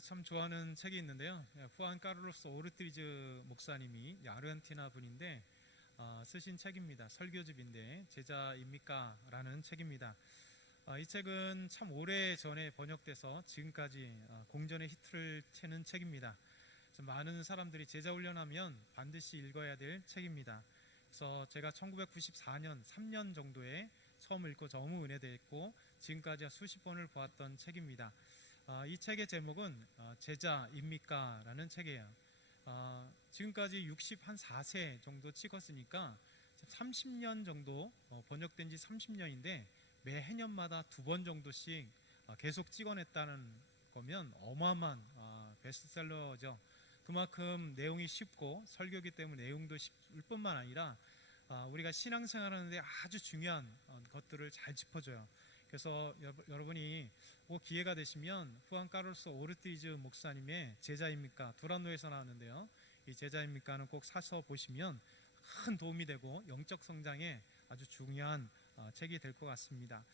제가 참 좋아하는 책이 있는데요. 후안 카를로스 오르티즈 목사님이 아르헨티나 분인데 쓰신 책입니다. 설교집인데 제자입니까? 라는 책입니다. 이 책은 참 오래 전에 번역돼서 지금까지 공전의 히트를 치는 책입니다. 많은 사람들이 제자 훈련하면 반드시 읽어야 될 책입니다. 그래서 제가 1994년 3년 정도에 처음 읽고 너무 은혜되었고 지금까지 수십 번을 보았던 책입니다. 이 책의 제목은 제자입니까? 라는 책이에요. 지금까지 64세 정도 찍었으니까 30년 정도 번역된 지 30년인데 매 해년마다 2번 정도씩 계속 찍어냈다는 거면 어마어마한 베스트셀러죠. 그만큼 내용이 쉽고 설교기 때문에 내용도 쉽을 뿐만 아니라 우리가 신앙생활하는데 아주 중요한 것들을 잘 짚어줘요. 그래서 여러분이 기회가 되시면 후안 카를로스 오르티즈 목사님의 제자입니까? 두란노에서 나왔는데요. 이 제자입니까는 꼭 사서 보시면 큰 도움이 되고 영적 성장에 아주 중요한 책이 될 것 같습니다.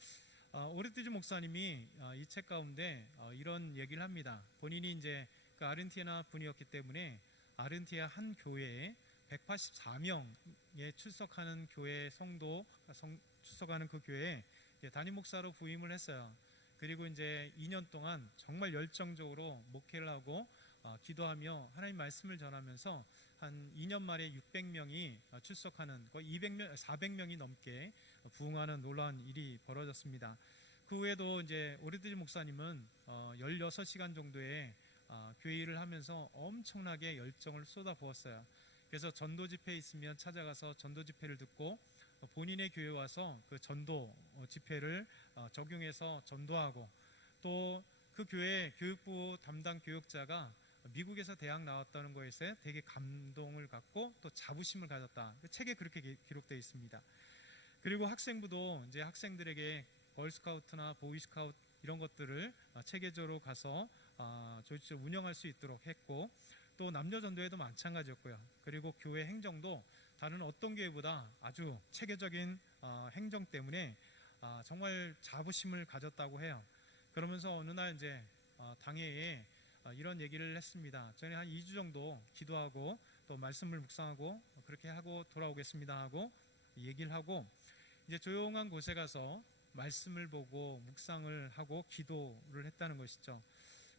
오르티즈 목사님이 이 책 가운데 이런 얘기를 합니다. 본인이 이제 그 아르헨티나 분이었기 때문에 아르헨티나 한 교회에 184명에 출석하는 교회 출석하는 그 교회에 담임 목사로 부임을 했어요. 그리고 이제 2년 동안 정말 열정적으로 목회를 하고 기도하며 하나님 말씀을 전하면서 한 2년 만에 600명이 출석하는 거의 400명이 넘게 부흥하는 놀라운 일이 벌어졌습니다. 그 후에도 이제 오르티즈 목사님은 16시간 정도의 교회 일을 하면서 엄청나게 열정을 쏟아부었어요. 그래서 전도 집회에 있으면 찾아가서 전도 집회를 듣고 본인의 교회에 와서 그 전도 집회를 적용해서 전도하고 또 그 교회 교육부 담당 교육자가 미국에서 대학 나왔다는 것에 되게 감동을 갖고 또 자부심을 가졌다. 그 책에 그렇게 기록되어 있습니다. 그리고 학생부도 이제 학생들에게 걸스카우트나 보이스카우트 이런 것들을 체계적으로 가서 조직적으로 운영할 수 있도록 했고 또 남녀 전도회도 마찬가지였고요. 그리고 교회 행정도 다른 어떤 교회보다 아주 체계적인 행정 때문에 정말 자부심을 가졌다고 해요. 그러면서 어느 날 이제 당회에 이런 얘기를 했습니다. 저는 한 2주 정도 기도하고 또 말씀을 묵상하고 그렇게 하고 돌아오겠습니다 하고 얘기를 하고 이제 조용한 곳에 가서 말씀을 보고 묵상을 하고 기도를 했다는 것이죠.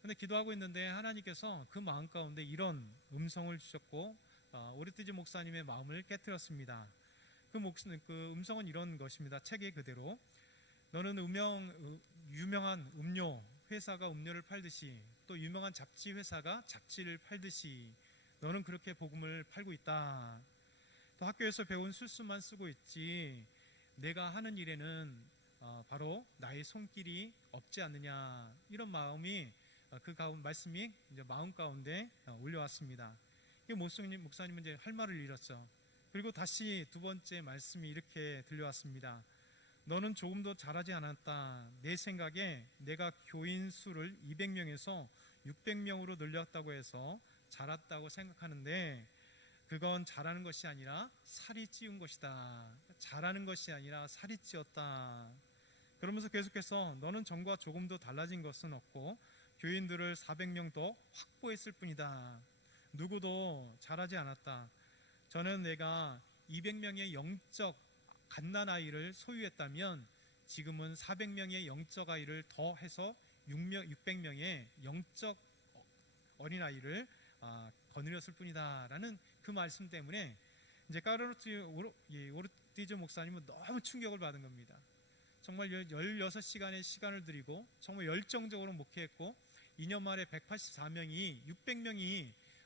근데 기도하고 있는데 하나님께서 그 마음 가운데 이런 음성을 주셨고 오르티즈 목사님의 마음을 깨뜨렸습니다. 그 음성은 이런 것입니다. 책의 그대로 너는 유명한 음료 회사가 음료를 팔듯이 또 유명한 잡지 회사가 잡지를 팔듯이 너는 그렇게 복음을 팔고 있다. 또 학교에서 배운 술수만 쓰고 있지 내가 하는 일에는 바로 나의 손길이 없지 않느냐. 이런 마음이 말씀이 이제 마음 가운데 올려왔습니다. 목사님은 이제 할 말을 잃었죠. 그리고 다시 두 번째 말씀이 이렇게 들려왔습니다. 너는 조금도 잘하지 않았다. 내 생각에 내가 교인 수를 200명에서 600명으로 늘렸다고 해서 잘했다고 생각하는데 그건 잘하는 것이 아니라 살이 찌운 것이다. 잘하는 것이 아니라 살이 찌었다. 그러면서 계속해서 너는 전과 조금도 달라진 것은 없고 교인들을 400명 더 확보했을 뿐이다. 누구도 잘하지 않았다. 저는 내가 200명의 영적 갓난아이를 소유했다면 지금은 400명의 영적 아이를 더해서 600명의 영적 어린아이를 거느렸을 뿐이다 라는 그 말씀 때문에 이제 오르티즈 목사님은 너무 충격을 받은 겁니다. 정말 16시간의 시간을 들이고 정말 열정적으로 목회했고 2년 만에 184명이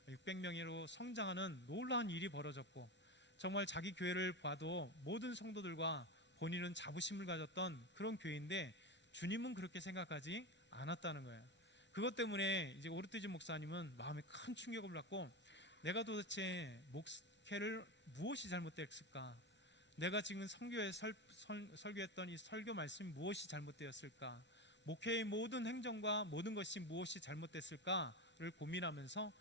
600명으로 성장하는 놀라운 일이 벌어졌고 정말 자기 교회를 봐도 모든 성도들과 본인은 자부심을 가졌던 그런 교회인데 주님은 그렇게 생각하지 않았다는 거예요. 그것 때문에 이제 오르티즈 목사님은 마음에 큰 충격을 받고 내가 도대체 목회를 무엇이 잘못됐을까? 내가 지금 설교했던 이 설교 말씀이 무엇이 잘못되었을까? 목회의 모든 행정과 모든 것이 무엇이 잘못됐을까를 고민하면서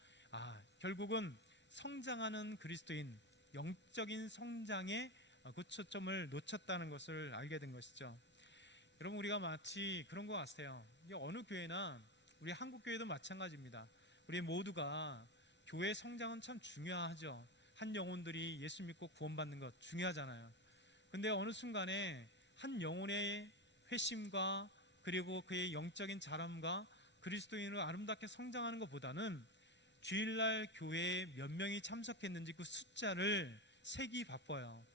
결국은 성장하는 그리스도인 영적인 성장에 그 초점을 놓쳤다는 것을 알게 된 것이죠. 여러분 우리가 마치 그런 것 같아요. 어느 교회나 우리 한국교회도 마찬가지입니다. 우리 모두가 교회 성장은 참 중요하죠. 한 영혼들이 예수 믿고 구원받는 것 중요하잖아요. 근데 어느 순간에 한 영혼의 회심과 그리고 그의 영적인 자람과 그리스도인으로 아름답게 성장하는 것보다는 주일날 교회에 몇 명이 참석했는지 그 숫자를 세기 바빠요.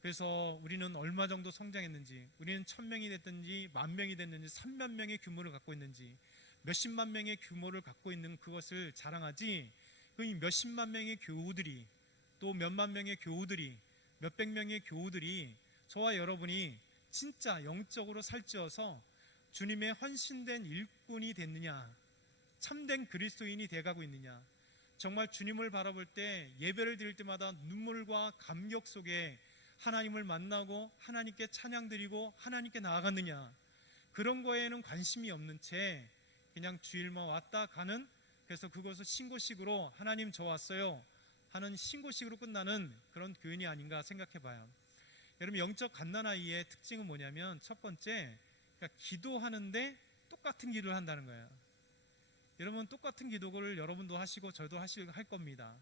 그래서 우리는 얼마 정도 성장했는지, 우리는 1000명이 됐든지 10,000명이 됐는지 3만 명의 규모를 갖고 있는지 몇십만 명의 규모를 갖고 있는 그것을 자랑하지, 그 몇십만 명의 교우들이, 또 몇만 명의 교우들이, 몇백 명의 교우들이 저와 여러분이 진짜 영적으로 살찌어서 주님의 헌신된 일꾼이 됐느냐, 참된 그리스도인이 돼가고 있느냐, 정말 주님을 바라볼 때 예배를 드릴 때마다 눈물과 감격 속에 하나님을 만나고 하나님께 찬양 드리고 하나님께 나아갔느냐, 그런 거에는 관심이 없는 채 그냥 주일만 왔다 가는, 그래서 그것을 신고식으로 하나님 저 왔어요 하는 신고식으로 끝나는 그런 교인이 아닌가 생각해 봐요. 여러분, 영적 갓난아이의 특징은 뭐냐면, 첫 번째, 그러니까 기도하는데 똑같은 기도를 한다는 거예요. 여러분, 똑같은 기도를 여러분도 하시고 저도 할 겁니다.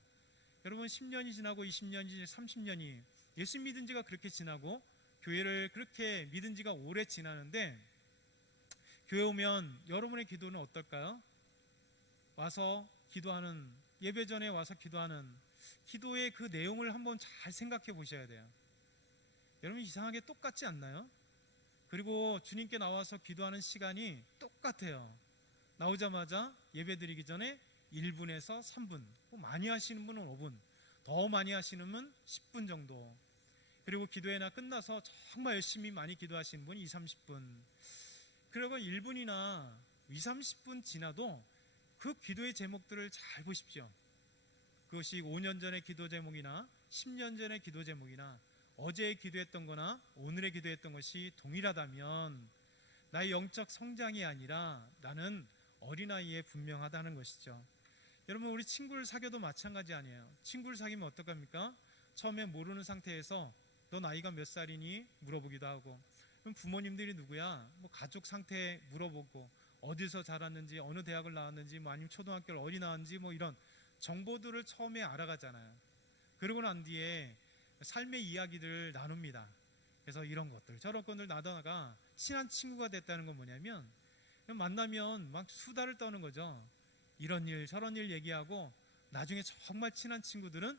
여러분, 10년이 지나고 20년이 지나고 30년이 예수 믿은 지가 그렇게 지나고 교회를 그렇게 믿은 지가 오래 지나는데, 교회 오면 여러분의 기도는 어떨까요? 와서 기도하는, 예배 전에 와서 기도하는 기도의 그 내용을 한번 잘 생각해 보셔야 돼요. 여러분, 이상하게 똑같지 않나요? 그리고 주님께 나와서 기도하는 시간이 똑같아요. 나오자마자 예배 드리기 전에 1분에서 3분, 많이 하시는 분은 5분, 더 많이 하시는 분은 10분 정도, 그리고 기도회나 끝나서 정말 열심히 많이 기도하시는 분이 20-30분, 그리고 1분이나 20-30분 지나도 그 기도의 제목들을 잘 보십시오. 그것이 5년 전의 기도 제목이나 10년 전의 기도 제목이나 어제 기도했던 거나 오늘의 기도했던 것이 동일하다면 나의 영적 성장이 아니라 나는 어린아이에 분명하다는 것이죠. 여러분, 우리 친구를 사귀어도 마찬가지 아니에요. 친구를 사귀면 어떡합니까? 처음에 모르는 상태에서 너 나이가 몇 살이니? 물어보기도 하고, 그럼 부모님들이 누구야? 가족 상태 물어보고, 어디서 자랐는지, 어느 대학을 나왔는지, 아니면 초등학교를 어디 나왔는지, 이런 정보들을 처음에 알아가잖아요. 그러고 난 뒤에 삶의 이야기들을 나눕니다. 그래서 이런 것들 저런 것들 나다가 친한 친구가 됐다는 건 뭐냐면, 만나면 막 수다를 떠는 거죠. 이런 일 저런 일 얘기하고, 나중에 정말 친한 친구들은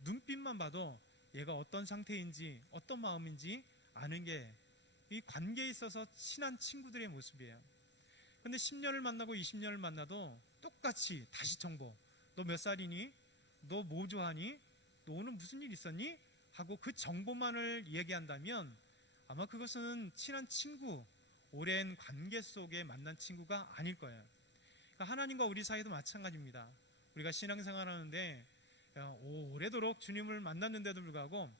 눈빛만 봐도 얘가 어떤 상태인지 어떤 마음인지 아는 게 이 관계에 있어서 친한 친구들의 모습이에요. 근데 10년을 만나고 20년을 만나도 똑같이 다시 정보, 너 몇 살이니? 너 뭐 좋아하니? 너 오늘 무슨 일 있었니? 하고 그 정보만을 얘기한다면 아마 그것은 친한 친구, 오랜 관계 속에 만난 친구가 아닐 거예요. 그러니까 하나님과 우리 사이도 마찬가지입니다. 우리가 신앙생활하는데 오래도록 주님을 만났는데도 불구하고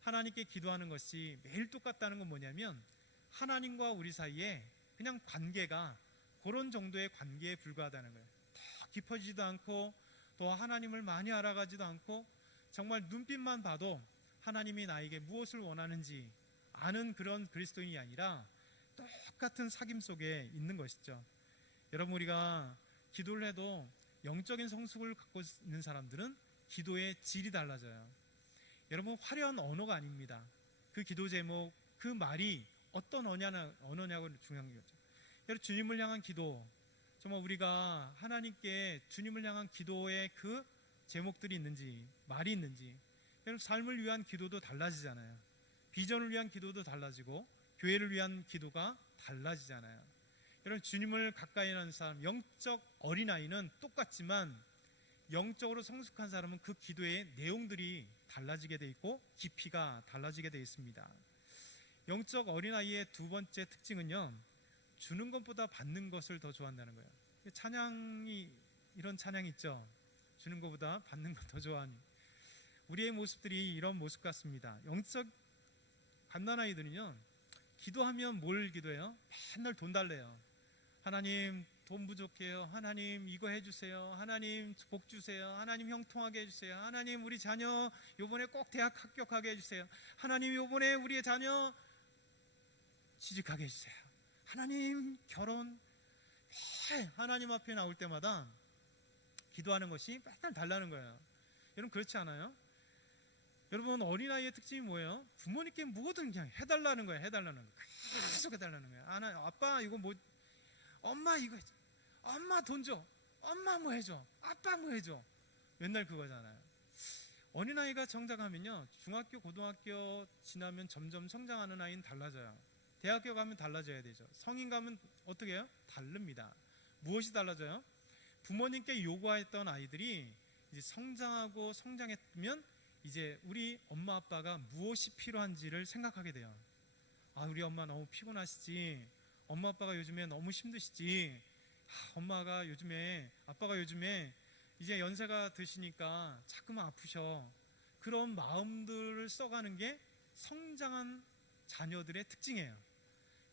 하나님께 기도하는 것이 매일 똑같다는 건 뭐냐면, 하나님과 우리 사이에 그냥 관계가 그런 정도의 관계에 불과하다는 거예요. 더 깊어지지도 않고 더 하나님을 많이 알아가지도 않고, 정말 눈빛만 봐도 하나님이 나에게 무엇을 원하는지 아는 그런 그리스도인이 아니라 똑같은 사귐 속에 있는 것이죠. 여러분, 우리가 기도를 해도 영적인 성숙을 갖고 있는 사람들은 기도의 질이 달라져요. 여러분, 화려한 언어가 아닙니다. 그 기도 제목, 그 말이 어떤 언어냐고 중요한 거죠. 여러분, 주님을 향한 기도, 정말 우리가 하나님께 주님을 향한 기도의 그 제목들이 있는지, 말이 있는지. 여러분, 삶을 위한 기도도 달라지잖아요. 비전을 위한 기도도 달라지고 교회를 위한 기도가 달라지잖아요. 여러분, 주님을 가까이 하는 사람, 영적 어린아이는 똑같지만 영적으로 성숙한 사람은 그 기도의 내용들이 달라지게 돼 있고 깊이가 달라지게 돼 있습니다. 영적 어린아이의 두 번째 특징은요, 주는 것보다 받는 것을 더 좋아한다는 거예요. 찬양이, 이런 찬양 있죠. 주는 것보다 받는 것 더 좋아하니. 우리의 모습들이 이런 모습 같습니다. 영적 갓난아이들은요, 기도하면 뭘 기도해요? 맨날 돈 달래요. 하나님, 돈 부족해요. 하나님, 이거 해주세요. 하나님, 복 주세요. 하나님, 형통하게 해주세요. 하나님, 우리 자녀 요번에 꼭 대학 합격하게 해주세요. 하나님, 요번에 우리의 자녀 취직하게 해주세요. 하나님, 결혼. 하나님 앞에 나올 때마다 기도하는 것이 맨날 달라는 거예요. 여러분 그렇지 않아요? 여러분 어린아이의 특징이 뭐예요? 부모님께 뭐든 그냥 해달라는 거예요. 해달라는 거. 계속 해달라는 거예요. 아빠 이거 뭐, 엄마 이거 해줘, 엄마 돈 줘, 엄마 뭐 해줘, 아빠 뭐 해줘. 맨날 그거잖아요. 어린아이가 정착하면요, 중학교 고등학교 지나면 점점 성장하는 아이는 달라져요. 대학교 가면 달라져야 되죠. 성인 가면 어떻게 해요? 다릅니다. 무엇이 달라져요? 부모님께 요구했던 아이들이 이제 성장하고 성장했으면 이제 우리 엄마 아빠가 무엇이 필요한지를 생각하게 돼요. 아, 우리 엄마 너무 피곤하시지, 엄마 아빠가 요즘에 너무 힘드시지, 아빠가 요즘에 이제 연세가 드시니까 자꾸만 아프셔. 그런 마음들을 써가는 게 성장한 자녀들의 특징이에요.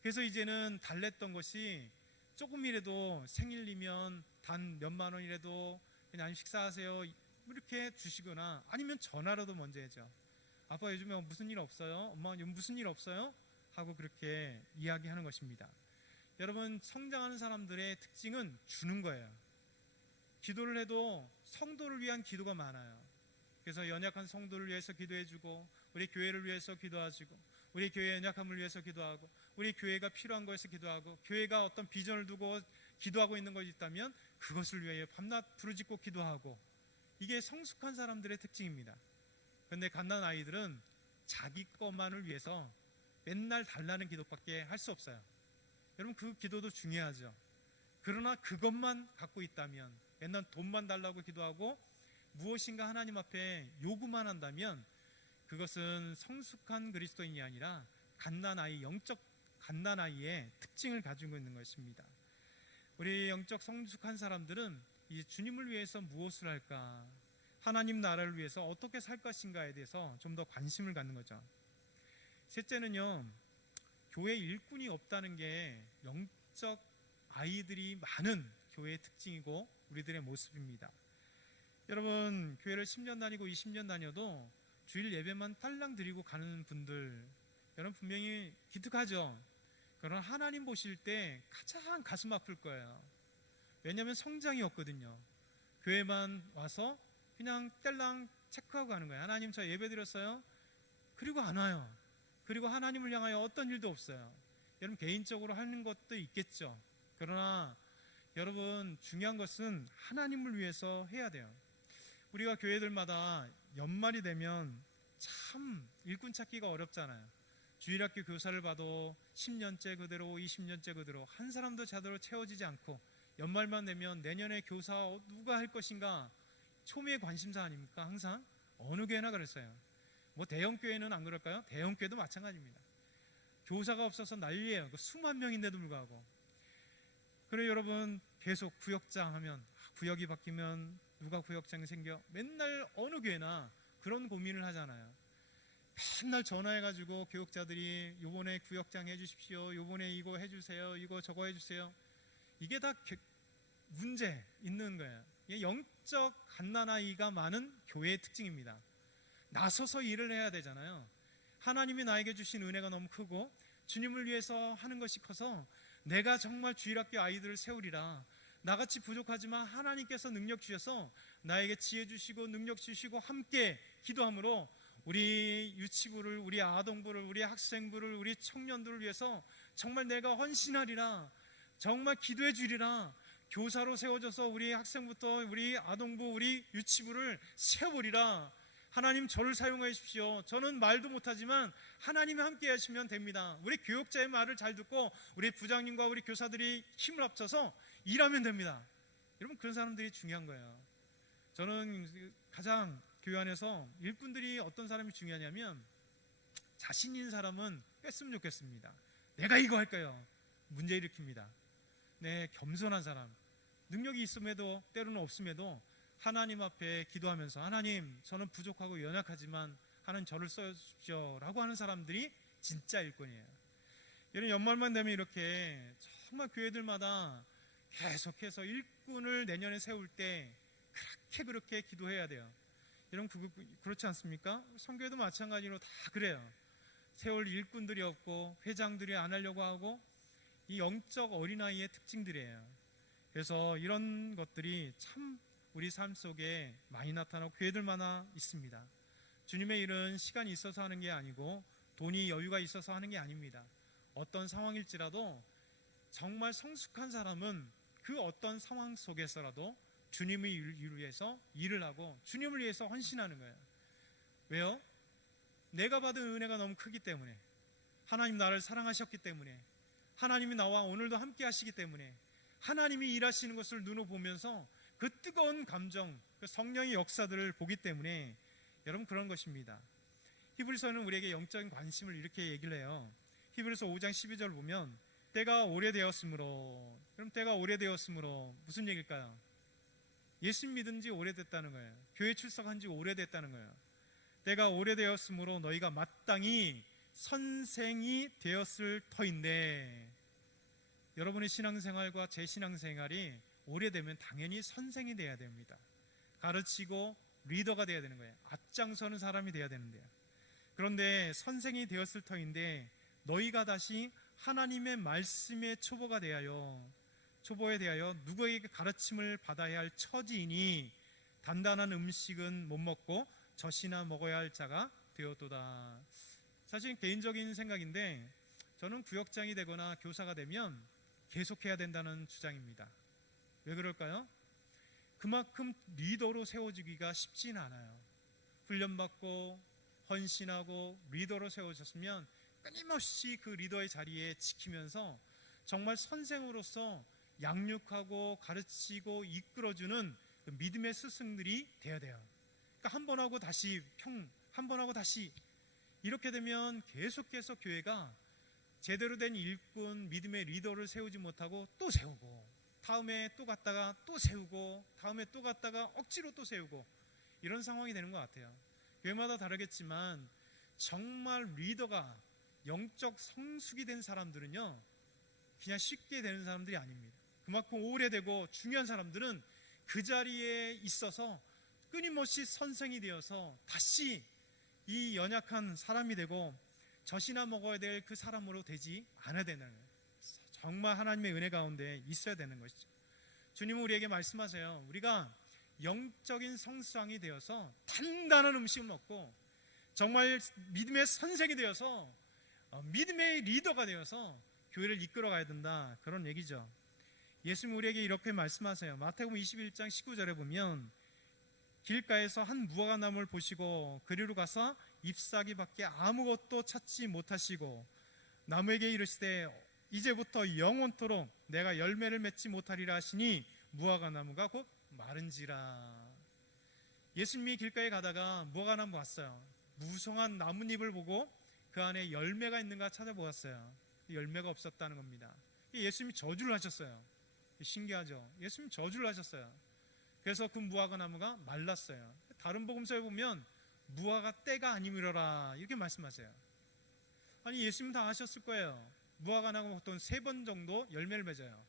그래서 이제는 달랬던 것이 조금이라도 생일이면 단 몇만 원이라도 그냥 식사하세요 이렇게 주시거나, 아니면 전화라도 먼저 해줘. 아빠 요즘에 무슨 일 없어요? 엄마 요즘 무슨 일 없어요? 하고 그렇게 이야기하는 것입니다. 여러분, 성장하는 사람들의 특징은 주는 거예요. 기도를 해도 성도를 위한 기도가 많아요. 그래서 연약한 성도를 위해서 기도해주고, 우리 교회를 위해서 기도하시고, 우리 교회의 연약함을 위해서 기도하고, 우리 교회가 필요한 것에서 기도하고, 교회가 어떤 비전을 두고 기도하고 있는 것이 있다면 그것을 위하여 밤낮 부르짖고 기도하고, 이게 성숙한 사람들의 특징입니다. 그런데 갓난 아이들은 자기 것만을 위해서 맨날 달라는 기도밖에 할 수 없어요. 여러분, 그 기도도 중요하죠. 그러나 그것만 갖고 있다면, 맨날 돈만 달라고 기도하고 무엇인가 하나님 앞에 요구만 한다면, 그것은 성숙한 그리스도인이 아니라 영적 갓난아이의 특징을 가지고 있는 것입니다. 우리 영적 성숙한 사람들은 이제 주님을 위해서 무엇을 할까, 하나님 나라를 위해서 어떻게 살 것인가에 대해서 좀 더 관심을 갖는 거죠. 셋째는요, 교회 일꾼이 없다는 게 영적 아이들이 많은 교회의 특징이고 우리들의 모습입니다. 여러분, 교회를 10년 다니고 20년 다녀도 주일 예배만 딸랑 드리고 가는 분들, 여러분 분명히 기특하죠. 그러나 하나님 보실 때 가장 가슴 아플 거예요. 왜냐하면 성장이 없거든요. 교회만 와서 그냥 딸랑 체크하고 가는 거예요. 하나님 저 예배 드렸어요? 그리고 안 와요. 그리고 하나님을 향하여 어떤 일도 없어요. 여러분 개인적으로 하는 것도 있겠죠. 그러나 여러분 중요한 것은 하나님을 위해서 해야 돼요. 우리가 교회들마다 연말이 되면 참 일꾼 찾기가 어렵잖아요. 주일학교 교사를 봐도 10년째 그대로 20년째 그대로 한 사람도 제대로 채워지지 않고, 연말만 되면 내년에 교사 누가 할 것인가 초미의 관심사 아닙니까? 항상 어느 교회나 그랬어요. 뭐 대형 교회는 안 그럴까요? 대형 교회도 마찬가지입니다. 교사가 없어서 난리예요. 수만 명인데도 불구하고. 그래 여러분, 계속 구역장 하면, 구역이 바뀌면 누가 구역장이 생겨? 맨날 어느 교회나 그런 고민을 하잖아요. 맨날 전화해가지고 교역자들이 요번에 구역장 해주십시오, 요번에 이거 해주세요, 이거 저거 해주세요. 이게 다 문제 있는 거예요. 영적 갓난아이가 많은 교회의 특징입니다. 나서서 일을 해야 되잖아요. 하나님이 나에게 주신 은혜가 너무 크고 주님을 위해서 하는 것이 커서 내가 정말 주일학교 아이들을 세우리라, 나같이 부족하지만 하나님께서 능력 주셔서 나에게 지혜 주시고 능력 주시고 함께 기도함으로 우리 유치부를, 우리 아동부를, 우리 학생부를, 우리 청년들을 위해서 정말 내가 헌신하리라, 정말 기도해 주리라, 교사로 세워져서 우리 학생부터 우리 아동부, 우리 유치부를 세워보리라. 하나님 저를 사용해 주십시오. 저는 말도 못하지만 하나님이 함께 하시면 됩니다. 우리 교육자의 말을 잘 듣고 우리 부장님과 우리 교사들이 힘을 합쳐서 일하면 됩니다. 여러분, 그런 사람들이 중요한 거예요. 저는 가장 교회 안에서 일꾼들이 어떤 사람이 중요하냐면, 자신 있는 사람은 뺐으면 좋겠습니다. 내가 이거 할까요? 문제 일으킵니다. 네, 겸손한 사람, 능력이 있음에도 때로는 없음에도 하나님 앞에 기도하면서, 하나님 저는 부족하고 연약하지만 하나님 저를 써주십시오 라고 하는 사람들이 진짜 일꾼이에요. 여러분, 연말만 되면 이렇게 정말 교회들마다 계속해서 일꾼을 내년에 세울 때 그렇게 기도해야 돼요. 여러분 그렇지 않습니까? 선교회도 마찬가지로 다 그래요. 세월 일꾼들이 없고 회장들이 안 하려고 하고, 이 영적 어린아이의 특징들이에요. 그래서 이런 것들이 참 우리 삶 속에 많이 나타나고 교회들마다 있습니다. 주님의 일은 시간이 있어서 하는 게 아니고 돈이 여유가 있어서 하는 게 아닙니다. 어떤 상황일지라도 정말 성숙한 사람은 그 어떤 상황 속에서라도 주님을 위해서 일을 하고 주님을 위해서 헌신하는 거예요. 왜요? 내가 받은 은혜가 너무 크기 때문에, 하나님 나를 사랑하셨기 때문에, 하나님이 나와 오늘도 함께 하시기 때문에, 하나님이 일하시는 것을 눈으로 보면서 그 뜨거운 감정, 그 성령의 역사들을 보기 때문에 여러분 그런 것입니다. 히브리서는 우리에게 영적인 관심을 이렇게 얘기를 해요. 히브리서 5장 12절 보면 때가 오래되었으므로, 그럼 때가 오래되었으므로 무슨 얘기일까요? 예수 믿은 지 오래됐다는 거예요. 교회 출석한 지 오래됐다는 거예요. 때가 오래되었으므로 너희가 마땅히 선생이 되었을 터인데, 여러분의 신앙생활과 제 신앙생활이 오래되면 당연히 선생이 돼야 됩니다. 가르치고 리더가 돼야 되는 거예요. 앞장서는 사람이 돼야 되는데요. 그런데 선생이 되었을 터인데 너희가 다시 하나님의 말씀의 초보에 대하여 누구에게 가르침을 받아야 할 처지이니 단단한 음식은 못 먹고 젖이나 먹어야 할 자가 되었도다. 사실 개인적인 생각인데 저는 구역장이 되거나 교사가 되면 계속해야 된다는 주장입니다. 왜 그럴까요? 그만큼 리더로 세워지기가 쉽진 않아요. 훈련받고 헌신하고 리더로 세워졌으면 끊임없이 그 리더의 자리에 지키면서 정말 선생으로서 양육하고 가르치고 이끌어주는 그 믿음의 스승들이 돼야 돼요. 그러니까 한 번 하고 다시 한 번 하고 다시, 이렇게 되면 계속해서 교회가 제대로 된 일꾼, 믿음의 리더를 세우지 못하고 또 세우고, 다음에 또 갔다가 또 세우고, 다음에 또 갔다가 억지로 또 세우고, 이런 상황이 되는 것 같아요. 교회마다 다르겠지만 정말 리더가 영적 성숙이 된 사람들은요, 그냥 쉽게 되는 사람들이 아닙니다. 그만큼 오래되고 중요한 사람들은 그 자리에 있어서 끊임없이 선생이 되어서 다시 이 연약한 사람이 되고 젖이나 먹어야 될 그 사람으로 되지 않아야 되는 거예요. 정말 하나님의 은혜 가운데 있어야 되는 것이죠. 주님은 우리에게 말씀하세요. 우리가 영적인 성수왕이 되어서 단단한 음식을 먹고 정말 믿음의 선생이 되어서 믿음의 리더가 되어서 교회를 이끌어 가야 된다, 그런 얘기죠. 예수님 우리에게 이렇게 말씀하세요. 마태복음 21장 19절에 보면 길가에서 한 무화과나무를 보시고 그리로 가서 잎사귀밖에 아무것도 찾지 못하시고 나무에게 이르시되 이제부터 영원토록 내가 열매를 맺지 못하리라 하시니 무화과나무가 곧 마른지라. 예수님이 길가에 가다가 무화과나무 봤어요. 무성한 나뭇잎을 보고 그 안에 열매가 있는가 찾아보았어요. 열매가 없었다는 겁니다. 예수님이 저주를 하셨어요. 신기하죠? 예수님이 저주를 하셨어요. 그래서 그 무화과나무가 말랐어요. 다른 복음서에 보면 무화과 때가 아니미러라 이렇게 말씀하세요. 아니 예수님 다 아셨을 거예요. 무화과나무가 보통 3번 정도 열매를 맺어요.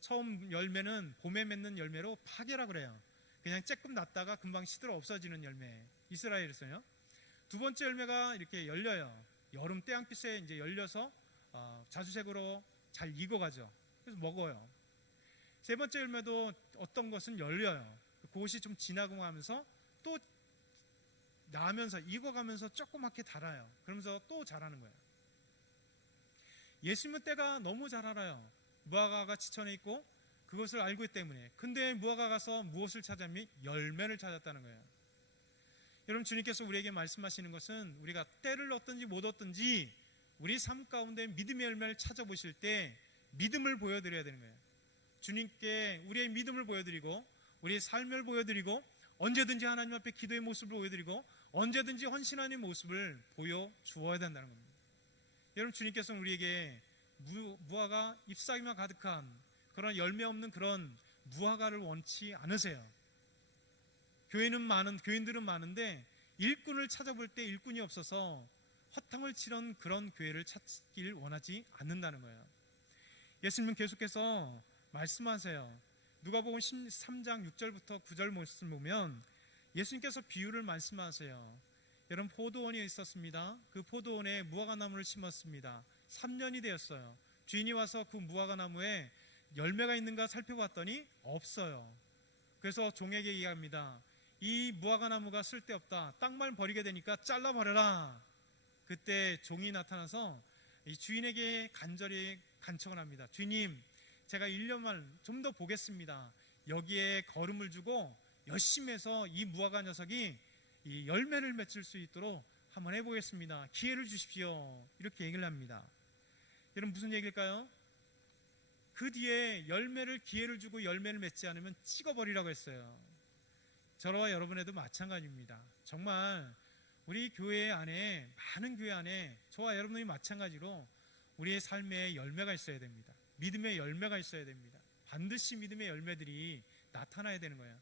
처음 열매는 봄에 맺는 열매로 파게라 그래요. 그냥 쬐끔 났다가 금방 시들어 없어지는 열매, 이스라엘에서요. 두 번째 열매가 이렇게 열려요. 여름 때양빛에 이제 열려서 자주색으로 잘 익어가죠. 그래서 먹어요. 세 번째 열매도 어떤 것은 열려요. 그것이 좀 지나고 하면서 또 나면서 익어가면서 조그맣게 달아요. 그러면서 또 자라는 거예요. 예수님은 때가 너무 잘 알아요. 무화과가 지천에 있고 그것을 알고 있기 때문에. 근데 무화과 가서 무엇을 찾았니? 열매를 찾았다는 거예요. 여러분, 주님께서 우리에게 말씀하시는 것은 우리가 때를 얻든지 못 얻든지 우리 삶 가운데 믿음의 열매를 찾아보실 때 믿음을 보여드려야 되는 거예요. 주님께 우리의 믿음을 보여드리고 우리의 삶을 보여드리고 언제든지 하나님 앞에 기도의 모습을 보여드리고 언제든지 헌신하는 모습을 보여주어야 된다는 겁니다. 여러분, 주님께서는 우리에게 무화과 잎사귀만 가득한 그런 열매 없는 그런 무화과를 원치 않으세요. 교인들은 많은데 일꾼을 찾아볼 때 일꾼이 없어서 허탕을 치른 그런 교회를 찾길 원하지 않는다는 거예요. 예수님은 계속해서 말씀하세요. 누가복음 13장 6절부터 9절 말씀 보면 예수님께서 비유를 말씀하세요. 여러분, 포도원이 있었습니다. 그 포도원에 무화과나무를 심었습니다. 3년이 되었어요. 주인이 와서 그 무화과나무에 열매가 있는가 살펴봤더니 없어요. 그래서 종에게 얘기합니다. 이 무화과 나무가 쓸데없다. 땅만 버리게 되니까 잘라버려라. 그때 종이 나타나서 이 주인에게 간절히 간청을 합니다. 주인님, 제가 1년만 좀 더 보겠습니다. 여기에 거름을 주고 열심히 해서 이 무화과 녀석이 이 열매를 맺을 수 있도록 한번 해보겠습니다. 기회를 주십시오. 이렇게 얘기를 합니다. 여러분, 무슨 얘기일까요? 그 뒤에 열매를 기회를 주고 열매를 맺지 않으면 찍어버리라고 했어요. 저와 여러분에도 마찬가지입니다. 정말 우리 교회 안에, 많은 교회 안에 저와 여러분이 마찬가지로 우리의 삶에 열매가 있어야 됩니다. 믿음의 열매가 있어야 됩니다. 반드시 믿음의 열매들이 나타나야 되는 거예요.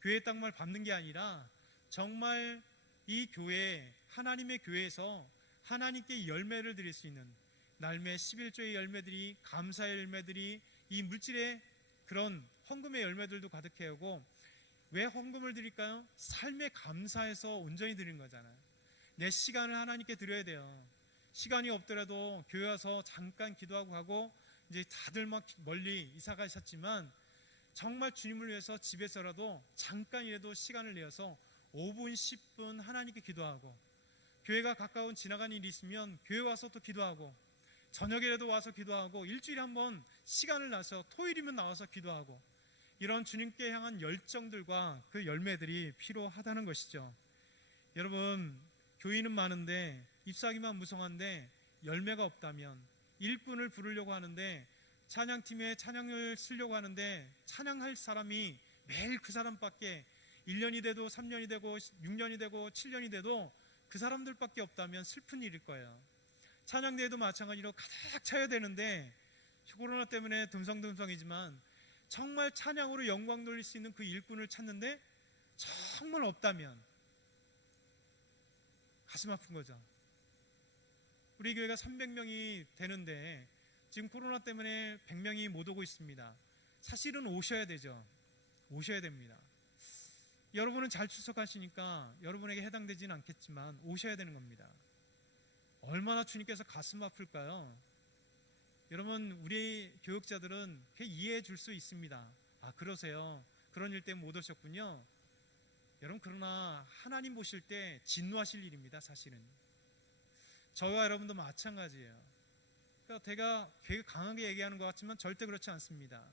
교회 땅만 밟는 게 아니라 정말 이 교회, 하나님의 교회에서 하나님께 열매를 드릴 수 있는 날매 11조의 열매들이, 감사의 열매들이, 이 물질의 그런 헌금의 열매들도 가득해 오고, 왜 헌금을 드릴까요? 삶에 감사해서 온전히 드리는 거잖아요. 내 시간을 하나님께 드려야 돼요. 시간이 없더라도 교회 와서 잠깐 기도하고 가고, 이제 다들 막 멀리 이사 가셨지만 정말 주님을 위해서 집에서라도 잠깐이라도 시간을 내어서 5분, 10분 하나님께 기도하고, 교회가 가까운 지나가는 일이 있으면 교회 와서 또 기도하고, 저녁에라도 와서 기도하고, 일주일에 한번 시간을 나서 토요일이면 나와서 기도하고, 이런 주님께 향한 열정들과 그 열매들이 필요하다는 것이죠. 여러분, 교인은 많은데 잎사귀만 무성한데 열매가 없다면, 일꾼을 부르려고 하는데 찬양팀에 찬양을 쓰려고 하는데 찬양할 사람이 매일 그 사람밖에, 1년이 돼도 3년이 되고 6년이 되고 7년이 돼도 그 사람들밖에 없다면 슬픈 일일 거예요. 찬양대회도 마찬가지로 가득 차야 되는데 코로나 때문에 듬성듬성이지만 정말 찬양으로 영광 돌릴 수 있는 그 일꾼을 찾는데 정말 없다면 가슴 아픈 거죠. 우리 교회가 300명이 되는데 지금 코로나 때문에 100명이 못 오고 있습니다. 사실은 오셔야 되죠. 오셔야 됩니다. 여러분은 잘 출석하시니까 여러분에게 해당되지는 않겠지만 오셔야 되는 겁니다. 얼마나 주님께서 가슴 아플까요? 여러분, 우리 교육자들은 이해해 줄 수 있습니다. 아, 그러세요. 그런 일 때문에 못 오셨군요. 여러분, 그러나 하나님 보실 때 진노하실 일입니다. 사실은 저와 여러분도 마찬가지예요. 그러니까 제가 되게 강하게 얘기하는 것 같지만 절대 그렇지 않습니다.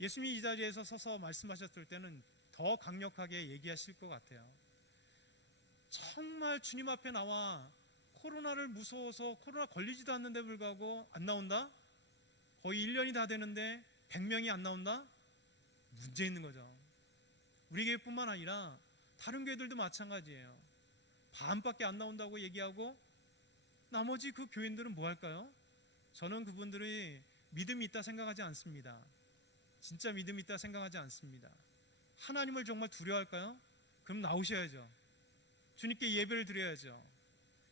예수님이 이 자리에서 서서 말씀하셨을 때는 더 강력하게 얘기하실 것 같아요. 정말 주님 앞에 나와 코로나를 무서워서 코로나 걸리지도 않는데 불구하고 안 나온다? 거의 1년이 다 되는데 100명이 안 나온다? 문제 있는 거죠. 우리 교회뿐만 아니라 다른 교회들도 마찬가지예요. 반밖에 안 나온다고 얘기하고 나머지 그 교인들은 뭐 할까요? 저는 그분들이 믿음이 있다 생각하지 않습니다. 진짜 믿음이 있다 생각하지 않습니다. 하나님을 정말 두려워할까요? 그럼 나오셔야죠. 주님께 예배를 드려야죠.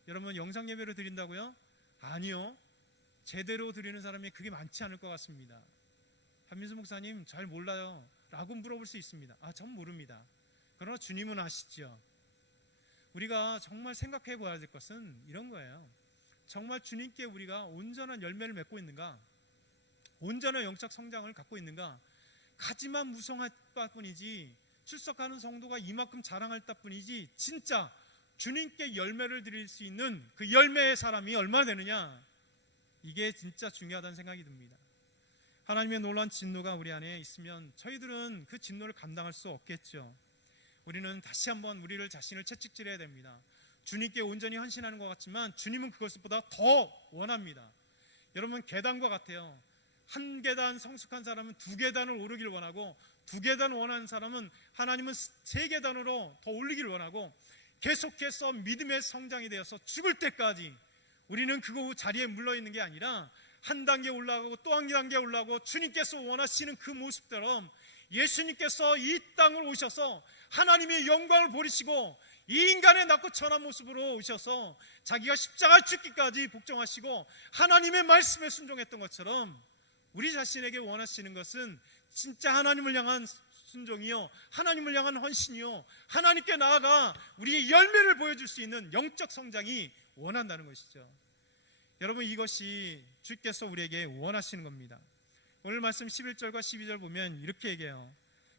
여러분, 영상 예배를 드린다고요? 아니요. 제대로 드리는 사람이 그게 많지 않을 것 같습니다. 한민수 목사님 잘 몰라요 라고 물어볼 수 있습니다. 아, 전 모릅니다. 그러나 주님은 아시죠. 우리가 정말 생각해 봐야 될 것은 이런 거예요. 정말 주님께 우리가 온전한 열매를 맺고 있는가, 온전한 영적 성장을 갖고 있는가. 가지만 무성할 뿐이지, 출석하는 성도가 이만큼 자랑할 뿐이지, 진짜 주님께 열매를 드릴 수 있는 그 열매의 사람이 얼마나 되느냐, 이게 진짜 중요하다는 생각이 듭니다. 하나님의 놀라운 진노가 우리 안에 있으면 저희들은 그 진노를 감당할 수 없겠죠. 우리는 다시 한번 우리를 자신을 채찍질해야 됩니다. 주님께 온전히 헌신하는 것 같지만 주님은 그것보다 더 원합니다. 여러분, 계단과 같아요. 한 계단 성숙한 사람은 두 계단을 오르길 원하고, 두 계단 원하는 사람은 하나님은 세 계단으로 더 올리길 원하고, 계속해서 믿음의 성장이 되어서 죽을 때까지 우리는 그 자리에 물러있는 게 아니라 한 단계 올라가고 또 한 단계 올라가고, 주님께서 원하시는 그 모습처럼 예수님께서 이 땅을 오셔서 하나님의 영광을 보이시고 이 인간의 낮고 천한 모습으로 오셔서 자기가 십자가 죽기까지 복종하시고 하나님의 말씀에 순종했던 것처럼 우리 자신에게 원하시는 것은 진짜 하나님을 향한 순종이요, 하나님을 향한 헌신이요, 하나님께 나아가 우리의 열매를 보여줄 수 있는 영적 성장이 원한다는 것이죠. 여러분, 이것이 주께서 우리에게 원하시는 겁니다. 오늘 말씀 11절과 12절 보면 이렇게 얘기해요.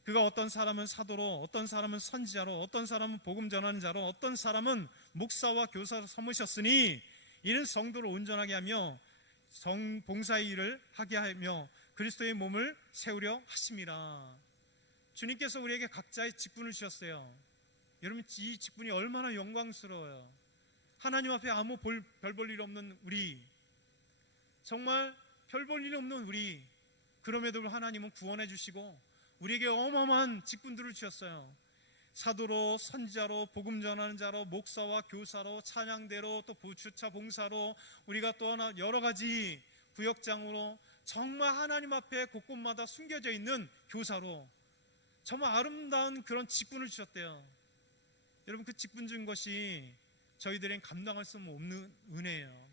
그가 어떤 사람은 사도로, 어떤 사람은 선지자로, 어떤 사람은 복음 전하는 자로, 어떤 사람은 목사와 교사로 삼으셨으니 이는 성도를 온전하게 하며 봉사의 일을 하게 하며 그리스도의 몸을 세우려 하심이라. 주님께서 우리에게 각자의 직분을 주셨어요. 여러분, 이 직분이 얼마나 영광스러워요. 하나님 앞에 아무 별 볼 일 없는 우리, 정말 별 볼 일 없는 우리, 그럼에도 하나님은 구원해 주시고 우리에게 어마어마한 직분들을 주셨어요. 사도로, 선지자로, 복음 전하는 자로, 목사와 교사로, 찬양대로, 또 주차 봉사로, 우리가 또 하나 여러 가지 부역장으로, 정말 하나님 앞에 곳곳마다 숨겨져 있는 교사로, 정말 아름다운 그런 직분을 주셨대요. 여러분, 그 직분 준 것이 저희들은 감당할 수 없는 은혜예요.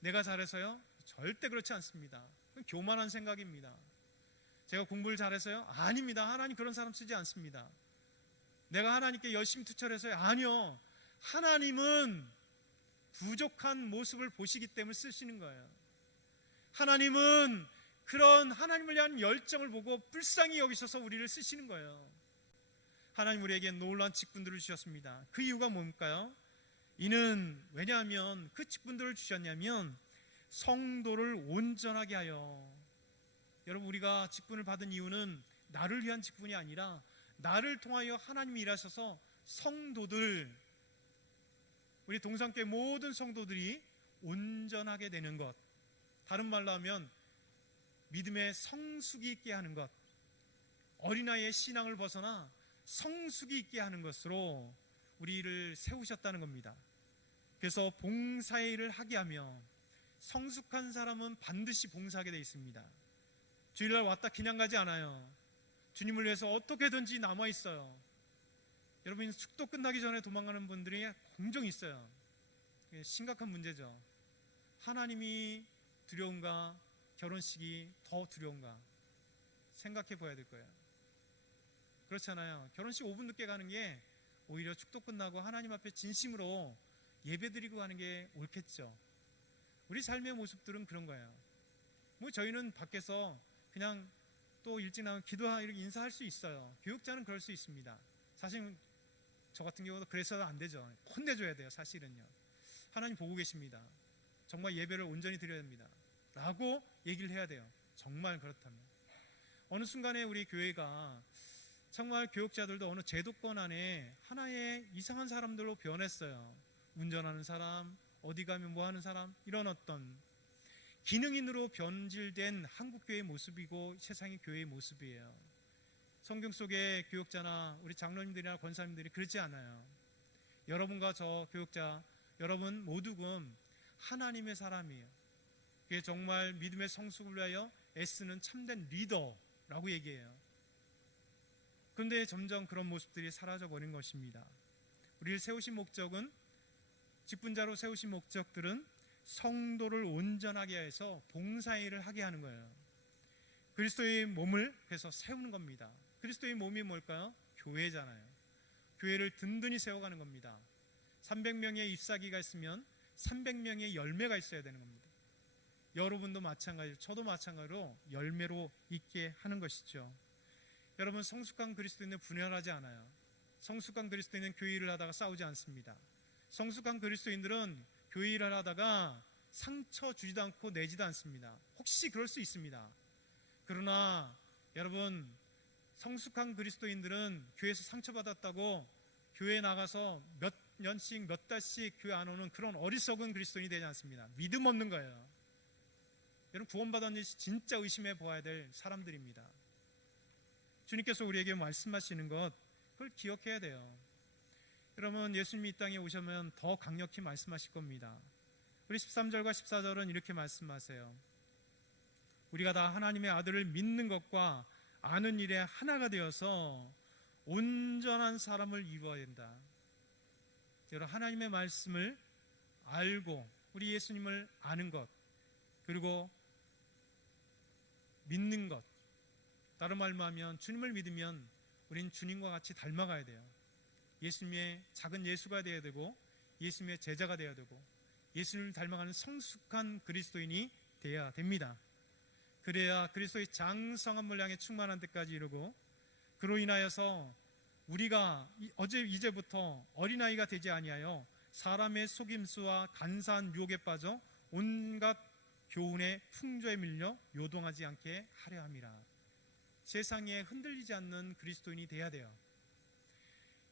내가 잘해서요? 절대 그렇지 않습니다. 그건 교만한 생각입니다. 제가 공부를 잘해서요? 아닙니다. 하나님 그런 사람 쓰지 않습니다. 내가 하나님께 열심히 투철해서요? 아니요. 하나님은 부족한 모습을 보시기 때문에 쓰시는 거예요. 하나님은 그런 하나님을 위한 열정을 보고 불쌍히 여기셔서 우리를 쓰시는 거예요. 하나님 우리에게 놀라운 직분들을 주셨습니다. 그 이유가 뭘까요? 이는 왜냐하면 그 직분들을 주셨냐면 성도를 온전하게 하여. 여러분, 우리가 직분을 받은 이유는 나를 위한 직분이 아니라 나를 통하여 하나님이 일하셔서 성도들, 우리 동산교회 모든 성도들이 온전하게 되는 것, 다른 말로 하면 믿음의 성숙이 있게 하는 것, 어린아이의 신앙을 벗어나 성숙이 있게 하는 것으로 우리를 세우셨다는 겁니다. 그래서 봉사의 일을 하게 하며, 성숙한 사람은 반드시 봉사하게 되어 있습니다. 주일날 왔다 그냥 가지 않아요. 주님을 위해서 어떻게든지 남아 있어요. 여러분, 축도 끝나기 전에 도망가는 분들이 종종 있어요. 심각한 문제죠. 하나님이 두려운가, 결혼식이 더 두려운가 생각해 봐야 될 거예요. 그렇잖아요. 결혼식 5분 늦게 가는 게 오히려 축도 끝나고 하나님 앞에 진심으로 예배드리고 가는 게 옳겠죠. 우리 삶의 모습들은 그런 거예요. 뭐 저희는 밖에서 그냥 또 일찍 나가면 기도하고 이렇게 인사할 수 있어요. 교육자는 그럴 수 있습니다. 사실 저 같은 경우도 그래서 안 되죠. 혼내줘야 돼요. 사실은요. 하나님 보고 계십니다. 정말 예배를 온전히 드려야 됩니다 라고 얘기를 해야 돼요. 정말 그렇다면. 어느 순간에 우리 교회가 정말 교육자들도 어느 제도권 안에 하나의 이상한 사람들로 변했어요. 운전하는 사람, 어디 가면 뭐 하는 사람, 이런 어떤 기능인으로 변질된 한국교회의 모습이고 세상의 교회의 모습이에요. 성경 속의 교육자나 우리 장로님들이나 권사님들이 그렇지 않아요. 여러분과 저 교육자, 여러분 모두는 하나님의 사람이에요. 그게 정말 믿음의 성숙을 위하여 애쓰는 참된 리더라고 얘기해요. 그런데 점점 그런 모습들이 사라져버린 것입니다. 우리를 세우신 목적은, 직분자로 세우신 목적들은 성도를 온전하게 해서 봉사일을 하게 하는 거예요. 그리스도의 몸을 그래서 세우는 겁니다. 그리스도의 몸이 뭘까요? 교회잖아요. 교회를 든든히 세워가는 겁니다. 300명의 잎사귀가 있으면 300명의 열매가 있어야 되는 겁니다. 여러분도 마찬가지로, 저도 마찬가지로 열매로 있게 하는 것이죠. 여러분, 성숙한 그리스도인은 분열하지 않아요. 성숙한 그리스도인은 교회 일을 하다가 싸우지 않습니다. 성숙한 그리스도인들은 교회 일을 하다가 상처 주지도 않고 내지도 않습니다. 혹시 그럴 수 있습니다. 그러나 여러분, 성숙한 그리스도인들은 교회에서 상처받았다고 교회에 나가서 몇 년씩 몇 달씩 교회 안 오는 그런 어리석은 그리스도인이 되지 않습니다. 믿음 없는 거예요. 여러분, 구원받은 일 진짜 의심해 보아야 될 사람들입니다. 주님께서 우리에게 말씀하시는 것, 그걸 기억해야 돼요. 여러분, 예수님이 이 땅에 오시면 더 강력히 말씀하실 겁니다. 우리 13절과 14절은 이렇게 말씀하세요. 우리가 다 하나님의 아들을 믿는 것과 아는 일에 하나가 되어서 온전한 사람을 이루어야 된다. 여러분, 하나님의 말씀을 알고 우리 예수님을 아는 것, 그리고 믿는 것, 다른 말로 하면 주님을 믿으면 우린 주님과 같이 닮아가야 돼요. 예수님의 작은 예수가 되어야 되고, 예수님의 제자가 되어야 되고, 예수님을 닮아가는 성숙한 그리스도인이 되어야 됩니다. 그래야 그리스도의 장성함을 향해 충만한 데까지 이르고, 그로 인하여서 우리가 이제부터 어린아이가 되지 아니하여 사람의 속임수와 간사한 유혹에 빠져 온갖 교훈의 풍조에 밀려 요동하지 않게 하려 함이라. 세상에 흔들리지 않는 그리스도인이 돼야 돼요.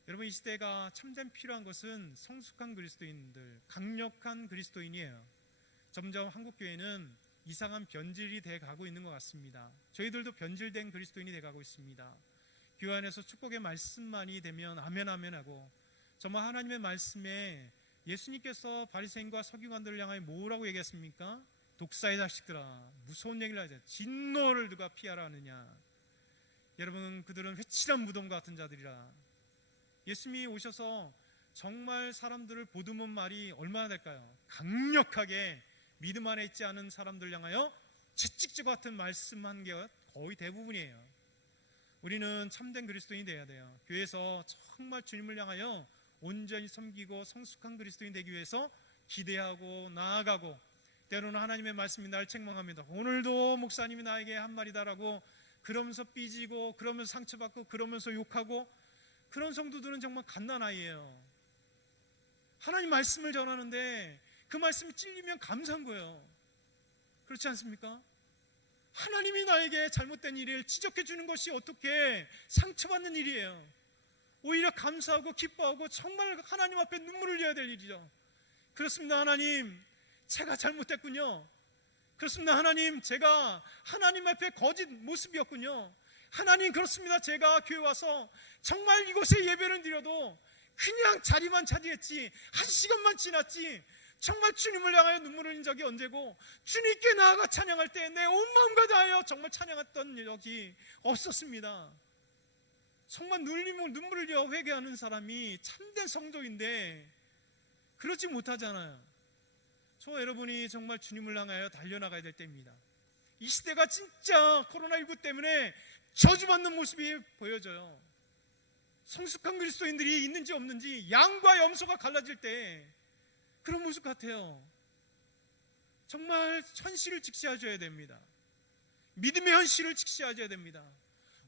여러분, 이 시대가 참된 필요한 것은 성숙한 그리스도인들, 강력한 그리스도인이에요. 점점 한국교회는 이상한 변질이 돼가고 있는 것 같습니다. 저희들도 변질된 그리스도인이 돼가고 있습니다. 교회 안에서 축복의 말씀만이 되면 아멘 아멘 하고, 정말 하나님의 말씀에 예수님께서 바리새인과 서기관들을 향하여 뭐라고 얘기했습니까? 독사의 자식들아, 무서운 얘기를 하죠. 진노를 누가 피하라 하느냐. 여러분, 그들은 회칠한 무덤 같은 자들이라. 예수님이 오셔서 정말 사람들을 보듬은 말이 얼마나 될까요? 강력하게 믿음 안에 있지 않은 사람들 향하여 채찍질 같은 말씀한 게 거의 대부분이에요. 우리는 참된 그리스도인이 되어야 돼요. 교회에서 정말 주님을 향하여 온전히 섬기고 성숙한 그리스도인 되기 위해서 기대하고 나아가고, 때로는 하나님의 말씀이 날 책망합니다. 오늘도 목사님이 나에게 한 말이다라고 그러면서 삐지고, 그러면서 상처받고, 그러면서 욕하고, 그런 성도들은 정말 갓난아이예요. 하나님 말씀을 전하는데 그 말씀이 찔리면 감사한 거예요. 그렇지 않습니까? 하나님이 나에게 잘못된 일을 지적해 주는 것이 어떻게 상처받는 일이에요. 오히려 감사하고 기뻐하고 정말 하나님 앞에 눈물을 흘려야 될 일이죠. 그렇습니다. 하나님, 제가 잘못했군요. 그렇습니다. 하나님, 제가 하나님 앞에 거짓 모습이었군요. 하나님, 그렇습니다. 제가 교회 와서 정말 이곳에 예배를 드려도 그냥 자리만 차지했지, 한 시간만 지났지, 정말 주님을 향하여 눈물을 흘린 적이 언제고, 주님께 나아가 찬양할 때 내 온 마음과 다하여 정말 찬양했던 적이 없었습니다. 정말 눈물을 흘려 회개하는 사람이 참된 성도인데 그렇지 못하잖아요. 저 여러분이 정말 주님을 향하여 달려나가야 될 때입니다. 이 시대가 진짜 코로나19 때문에 저주받는 모습이 보여져요. 성숙한 그리스도인들이 있는지 없는지 양과 염소가 갈라질 때 그런 모습 같아요. 정말 현실을 직시해줘야 됩니다. 믿음의 현실을 직시해줘야 됩니다.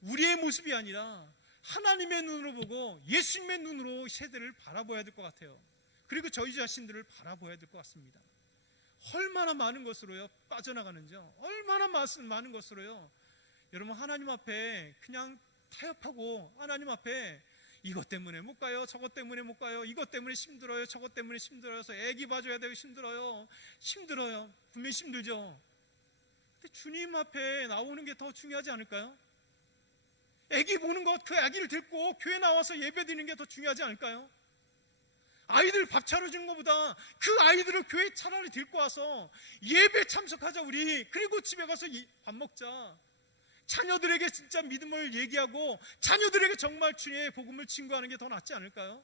우리의 모습이 아니라 하나님의 눈으로 보고 예수님의 눈으로 세대를 바라봐야 될 것 같아요. 그리고 저희 자신들을 바라봐야 될 것 같습니다. 얼마나 많은 것으로요 빠져나가는지요. 얼마나 많은 것으로요 여러분 하나님 앞에 그냥 타협하고, 하나님 앞에 이것 때문에 못 가요, 저것 때문에 못 가요, 이것 때문에 힘들어요, 저것 때문에 힘들어서 애기 봐줘야 되고 힘들어요. 분명히 힘들죠. 근데 주님 앞에 나오는 게 더 중요하지 않을까요? 애기 보는 것, 그 아기를 데리고 교회 나와서 예배 드리는 게 더 중요하지 않을까요? 아이들 밥 차려주는 것보다 그 아이들을 교회 차라리 데리고 와서 예배 참석하자 우리. 그리고 집에 가서 밥 먹자. 자녀들에게 진짜 믿음을 얘기하고 자녀들에게 정말 주님의 복음을 증거하는 게 더 낫지 않을까요?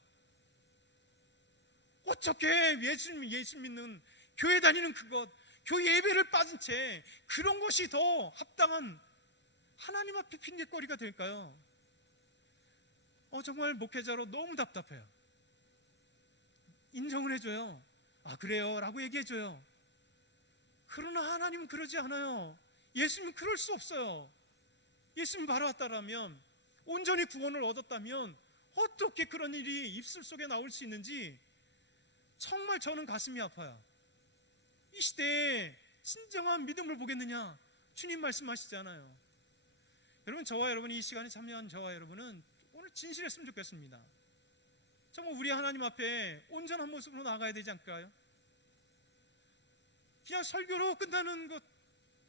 어떻게 예수 믿는, 교회 다니는 그것, 교회 예배를 빠진 채 그런 것이 더 합당한 하나님 앞에 핑계거리가 될까요? 정말 목회자로 너무 답답해요. 인정을 해줘요. 아, 그래요 라고 얘기해줘요. 그러나 하나님은 그러지 않아요. 예수님은 그럴 수 없어요. 예수님 바라왔다라면, 온전히 구원을 얻었다면 어떻게 그런 일이 입술 속에 나올 수 있는지 정말 저는 가슴이 아파요. 이 시대에 진정한 믿음을 보겠느냐? 주님 말씀하시잖아요. 여러분, 저와 여러분이 이 시간에 참여한 저와 여러분은 오늘 진실했으면 좋겠습니다. 정말 우리 하나님 앞에 온전한 모습으로 나가야 되지 않을까요? 그냥 설교로 끝나는 것,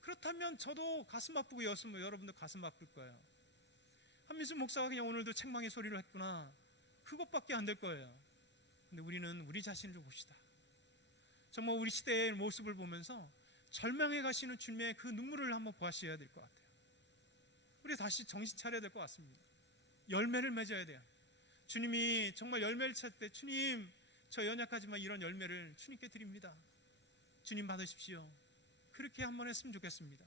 그렇다면 저도 가슴 아프고 여러분도 가슴 아플 거예요. 한민수 목사가 그냥 오늘도 책망의 소리를 했구나, 그것밖에 안 될 거예요. 근데 우리는 우리 자신을 좀 봅시다. 정말 우리 시대의 모습을 보면서 절망해 가시는 주님의 그 눈물을 한번 보아셔야 될 것 같아요. 우리 다시 정신 차려야 될 것 같습니다. 열매를 맺어야 돼요. 주님이 정말 열매를 찾을 때, 주님, 저 연약하지만 이런 열매를 주님께 드립니다, 주님 받으십시오, 그렇게 한번 했으면 좋겠습니다.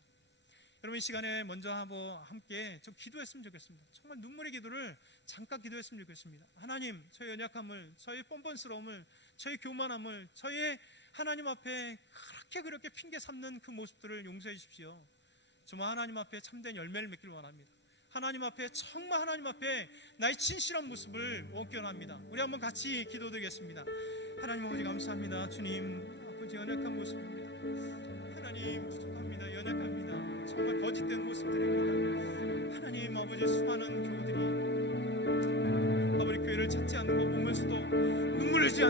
여러분, 이 시간에 먼저 함께 좀 기도했으면 좋겠습니다. 정말 눈물의 기도를 잠깐 기도했으면 좋겠습니다. 하나님, 저의 연약함을, 저의 뻔뻔스러움을, 저의 교만함을, 저의 하나님 앞에 그렇게 핑계 삼는 그 모습들을 용서해 주십시오. 정말 하나님 앞에 참된 열매를 맺기를 원합니다. 하나님 앞에 정말 하나님 앞에 나의 진실한 모습을 원견합니다. 우리 한번 같이 기도드리겠습니다. 하나님 아버지 감사합니다. 주님 아버지 연약한 모습입니다. 하나님 부족합니다. 연약합니다. 정말 거짓된 모습들입니다. 하나님 아버지 수많은 교우들이 아버지 교회를 찾지 않는 거 보면서도 눈물을 흘리지 않습니다.